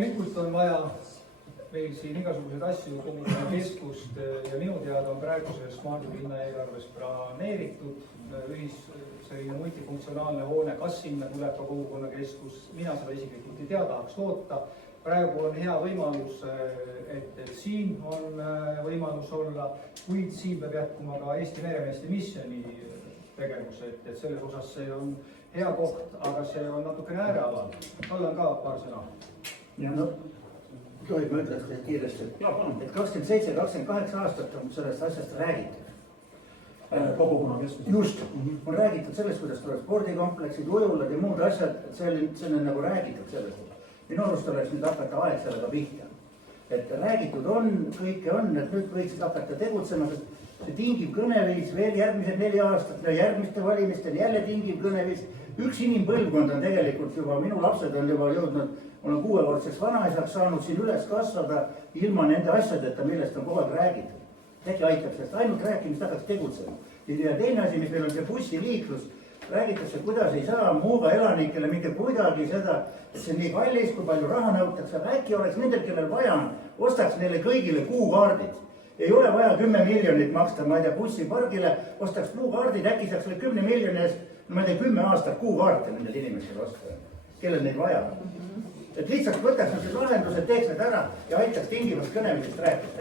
loomulikult on vaja meil siin igasuguseid asju, kogu keskust ja minu teada on praeguses Maardu linna eelarves planeeritud selline multifunktsionaalne hoone, kas sinna tuleb ka kogukonnakeskus, mina seda isiklikult ei tea, tahaks loota. Praegu on hea võimalus, et siin on võimalus olla, kuid siin peab jätkuma ka Eesti Meremeeste Missioni tegevus, et selles osas see on hea koht, aga see on natukene äärealal. Kalle on ka paar sõna. Ja no, tohib ma ütleks teid kiiresti, et 27-28 aastat on sellest asjast räägitud. Kogukonnakeskus. Just, on räägitud sellest, kuidas tuleb spordikompleksid, ujulad ja muud asjad, see on nagu räägitud sellest. Minu arust oleks nüüd hakata aeg sellega pihta. Et räägitud on, kõike on, et nüüd võiksid hakata tegutsema, sest see tingib kõneviis veel järgmised 4 aastat ja järgmiste valimistel jälle tingib kõneviis. Üks inimpõlvkond on tegelikult juba, minu lapsed on juba jõudnud, olen 6-kordseks vanaisaks saanud siin üles kasvada ilma nende asjadeta, millest on kogu aeg räägitud. Äkki aitab sellest, ainult rääkimist hakaks tegutsema. Ja teine asi, mis meil on see bussiliiklus, räägitakse, kuidas ei saa Muuga elanikele mitte kuidagi seda, et see on nii kallis, kui palju raha nõutakse, aga äkki oleks nendel, kellel vaja on, ostaks neile kõigile kuukaardid. Ei ole vaja 10 miljonit maksta, ma ei tea, bussipargile, ostaks kuukaardid, äkki saaks selle 10 miljoni eest, ma ei tea, 10 aastat kuukaarte nendel inimestel osta, kellel neid vaja. Et lihtsalt võtaks need lahendused, teeks need ära ja aitaks tingimust kõnemisest rääkida.